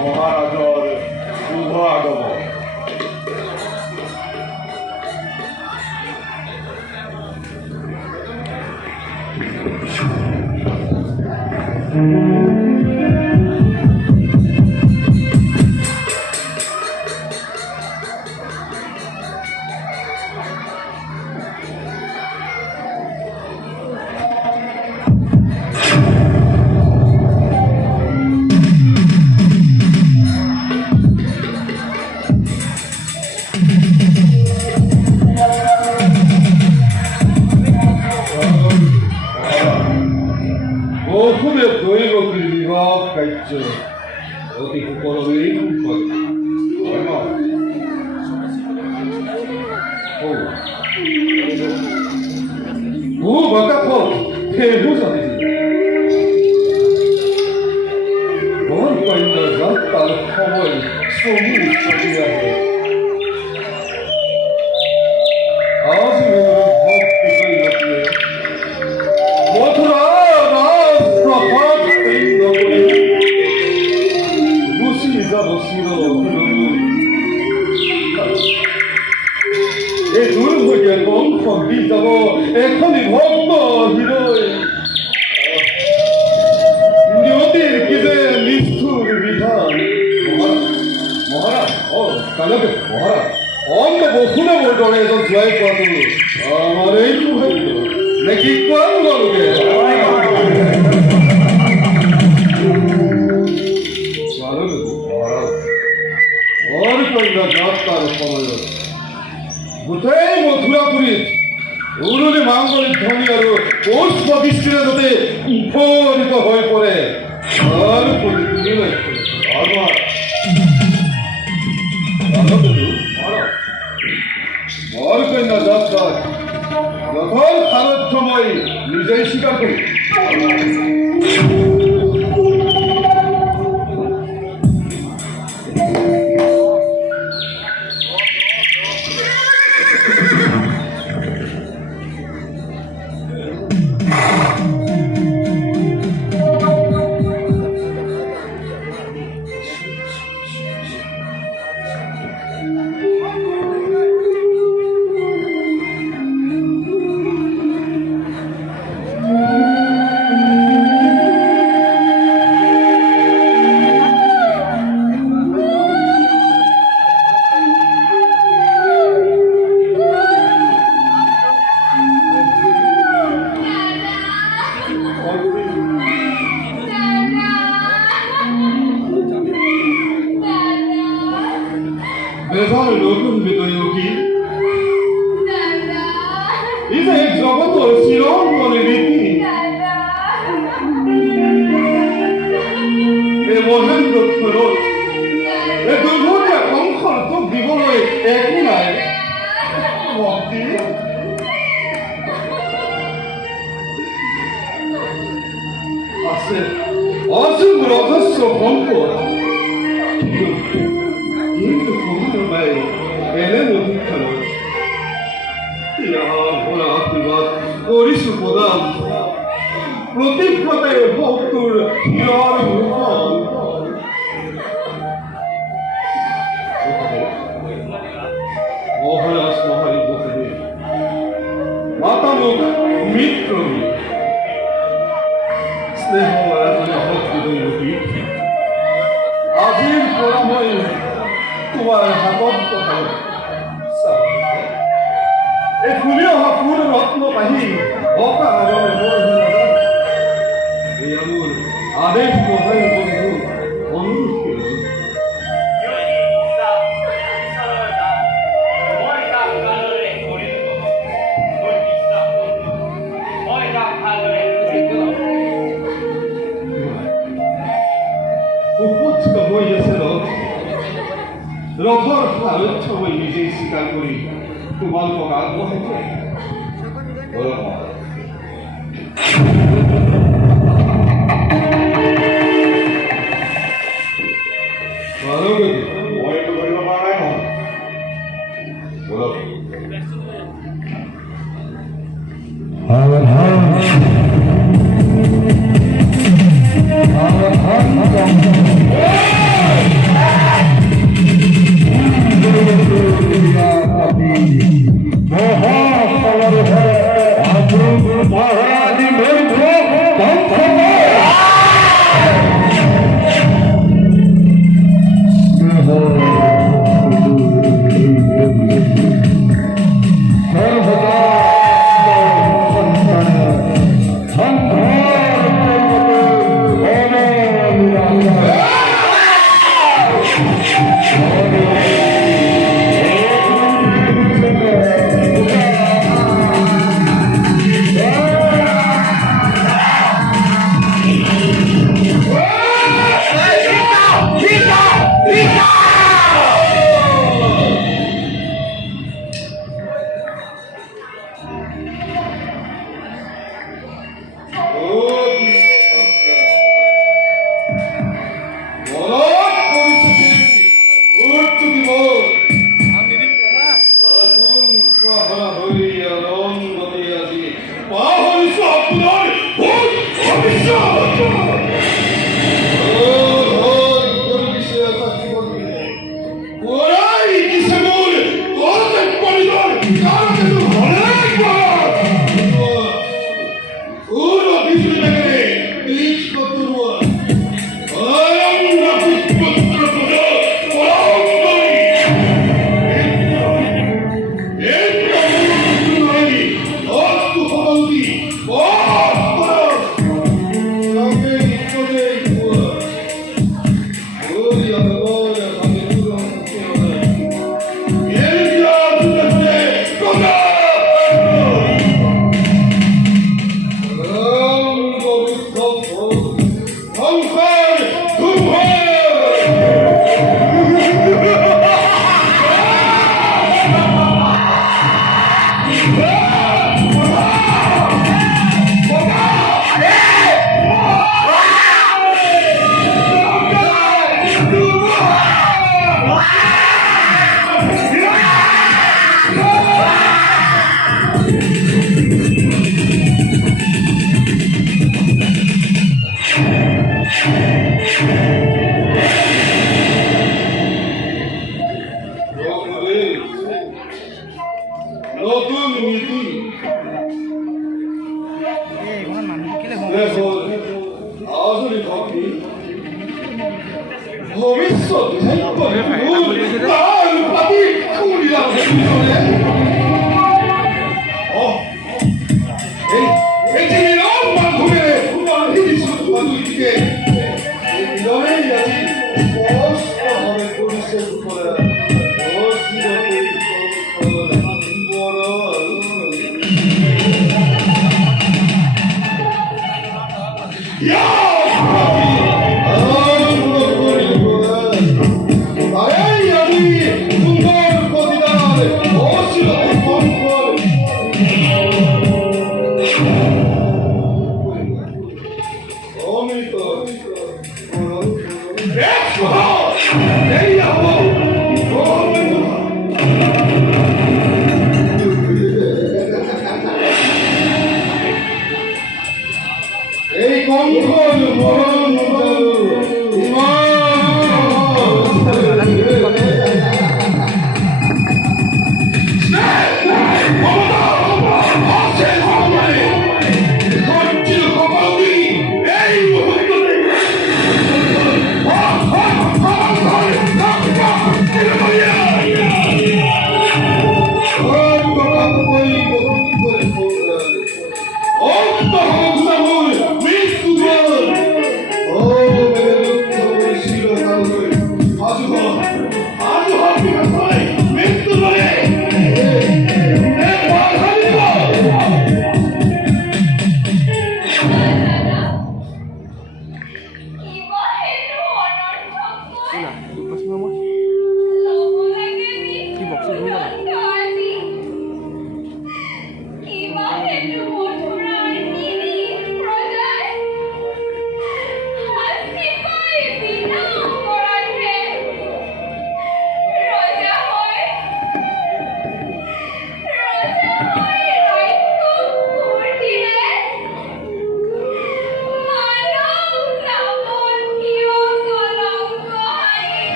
মহারাজর শুভ আগমন। বহুদের দৈবকীর বিভাগ কার্য অতি উপরবেই তার সময় সমুখ চলিয়া আজ ভক্তি দৈবকী মথুরা এই দুর্ভোগে কংস যাব এখনই ভক্ত হৃদয় নিয়তির কি যে নিষ্ঠুর বিধান। মহারাজ ও কালকে মহারাজ অন্য বসুনে বলটরে এজন জয় করাতো আমার এই সৌভাগ্য নাকি কোন বলকে যাত্রার সময় গোটেই মথুরাপুরীত উৰুলি মাংগলিক ধ্বনি আৰু পুষ্প বৃষ্টিৰে যাতে মুখৰিত হৈ পৰে আৰু তুমি মোৰ কন্যা যাত্ৰাত যথৰ সামৰ্থ্য মই নিজেই স্বীকাৰ কৰিম। বেজাৰ নতুন বিদয়ী ইজে এক জগত চিৰন্তনে ৰীতি এ মহেন্দ্ৰ খৰচ এ দুৰ্ভোগে কংসৰ তোক দিবলৈ একো নাই ভক্তি আছে অসীম রহস্য সম্পদ কিন্তু তোমার ভাই এলে নদীখান আশীর্বাদ করিছো প্রদান প্রতিজ্ঞতায় ভক্তর হিরর ভূষণ মহারাজ মহারি বসে মাতামুখ মিত্র স্নেহ ভক্তি দৈবকী আজিৰ পৰা মই তোমাৰ হাতত কথা এই ফুলি অহা ফুল ৰত্ন পাহি অকাৰণে এই মোৰ আদেশ নহয় বন্ধু অনুৰোধ কৰিছো। উপস্থিত হৈ আছে ৰথৰ সাৰথ্য মই নিজেই স্বীকাৰ কৰি তোমালোকক আগবঢ়াই মইতো কৰিব পৰা নাই নহয়। আপোনাৰ ভোট অবিশ্বাস ওরাই কিসে মূল তোরতে পরিবার কারণে তো অনেক বড় ওরা কিছু দেখে বীজ কতুর আমরা পুত্র পুজো পরাঙ্গই এই প্রভুই অস্তু হবন্তি ও সঙ্গে ইচ্ছতে ওই আলোর সঙ্গে পুরো নতুন নীতি আধুনিক ভক্তি ভবিষ্যৎ তার পাতি কুড়িলা এই যে নিরব মাধুরে মাধুরীকে হৃদয়েই আজি স্পষ্ট হবে ভবিষ্যৎ উপরে এই কঙ্কন মরণ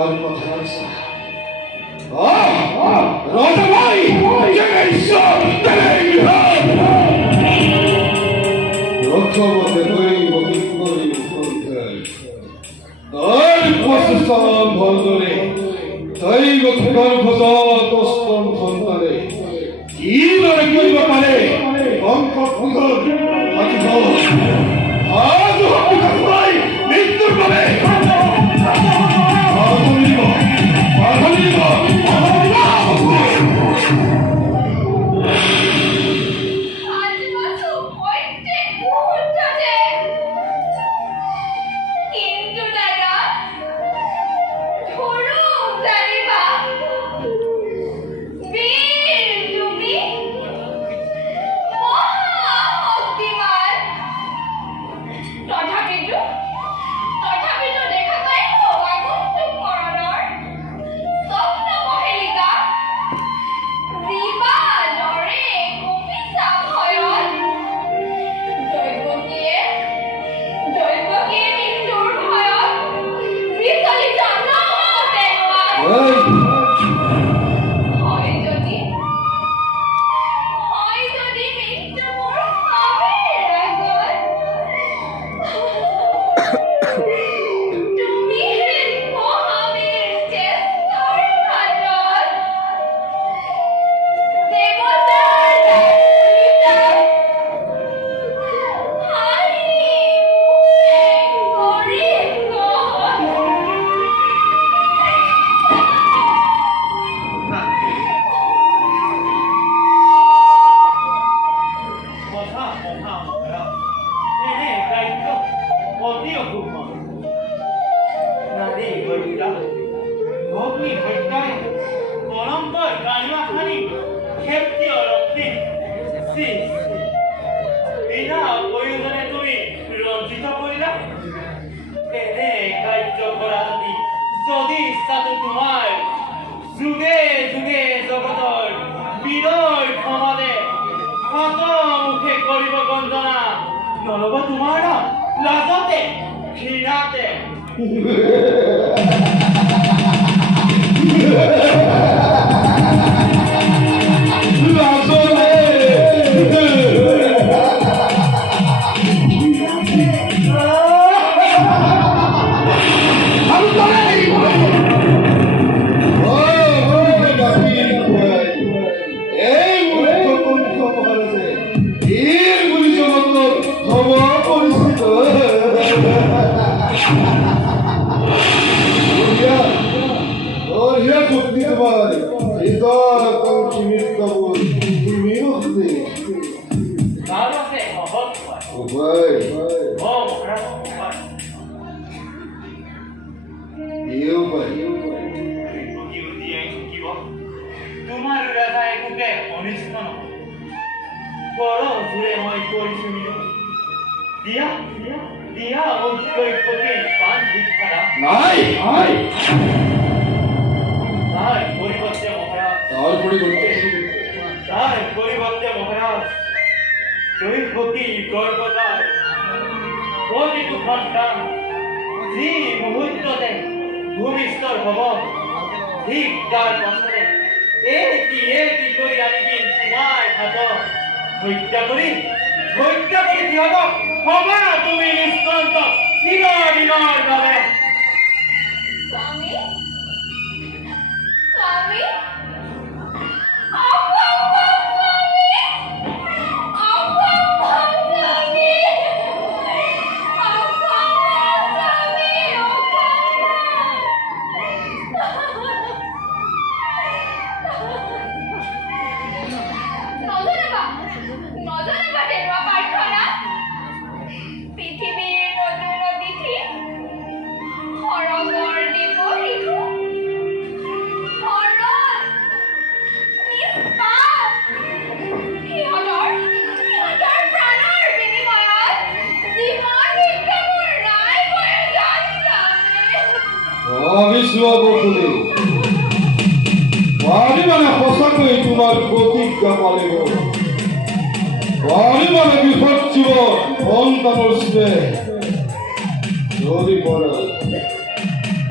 আমার কথা আছে রাজাভাই রক্ষবতে দৈব কিঙ্করী মুখোদ্ধার তার প্রশাসন ভঞ্জনে দৈব গর্ভজাত স্তন সন্তানে কি ধরে করিব পারে অঙ্ক ফুঙ্গল আজ ভাই মৃত্যুর পাবে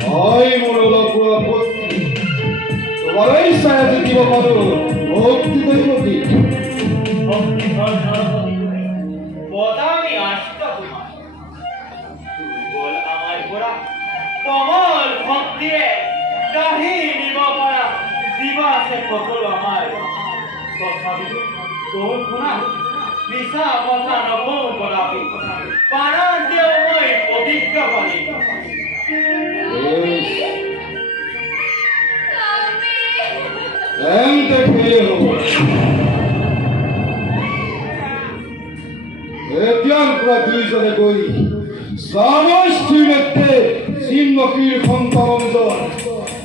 হয় মোৰ অলপ আপত্তি তোমাৰেই চায়াতে দিব পাৰোঁ ভক্তিলৈ প্ৰতি বদামি আশিকা তোমার বল আমার পড়া কমল ভক্তিয়ে কাহি নিব পারা দিবা সে সকল আমার তথাপি তোর শুনা মিছা কথা নকওঁ কদাপি প্ৰাণ দিও মই প্ৰতিজ্ঞা পালি এমতে ফেলে হব এতিয়াৰ পৰা দুইজনে গৈ সমষ্টিমধ্যে চিন্মকীৰ সন্তানজন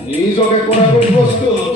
নিজকে কৰাকৈ প্ৰস্তুত